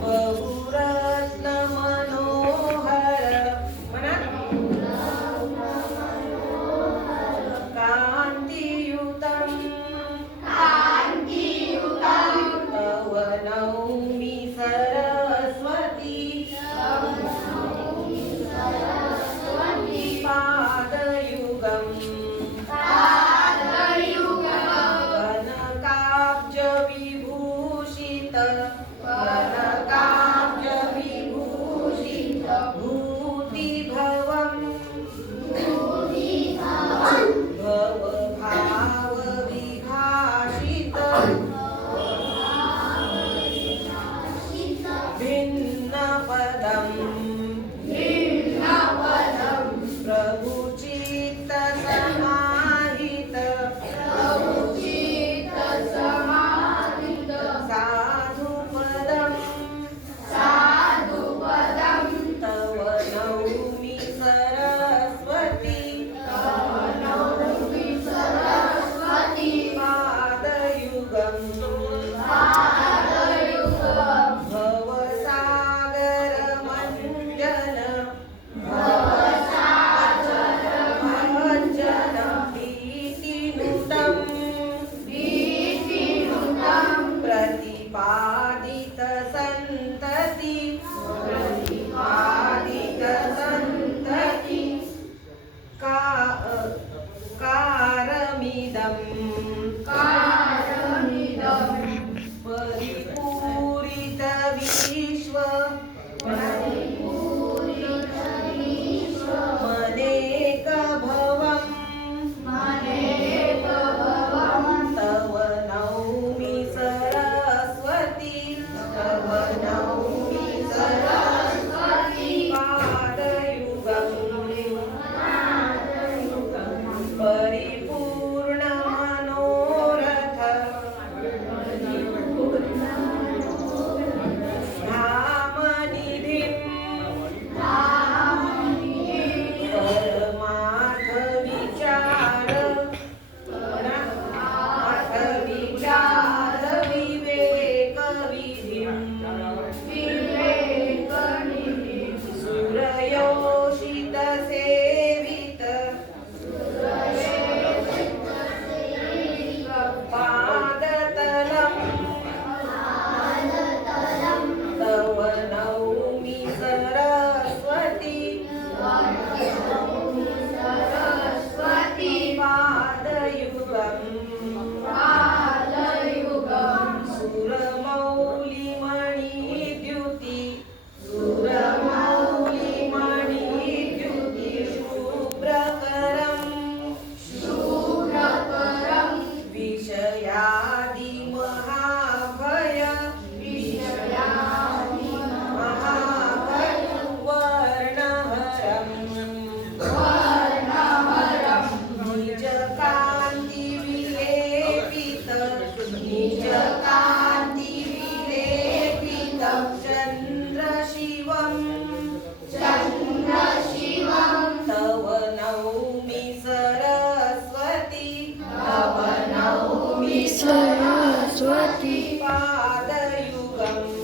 बहुरत्न मनोहर म्हणा कांतियुतम तव नौमि सरस्वती पादयुगम् कनकाब्ज विभूषित भूतिभवम् भवभाव विभाषित भिन्नपदम् प्रभुचित्त समाहित साधुपदम् तव नौमि सरस्वती पादयुगम् भवसागर मञ्जन प्रतिपादित संतति कारमिदम् परिपूरित विश्व मनेक भवम् तव नौमि सरस्वती पादयुगम् परिपूर्ण मनोरथ धामनिधिम् परमार्थ विचार विवेक विधिम् सुरयोषित सेवित पादतलम् तव नौमि सरस्वती पादयुगम् सुरमौलिमणिद्युति शुभ्रकरम् विषयादि महाभय वर्णहरम् निज चन्द्रशिवम् तव नौमि सरस्वती पादयुगम्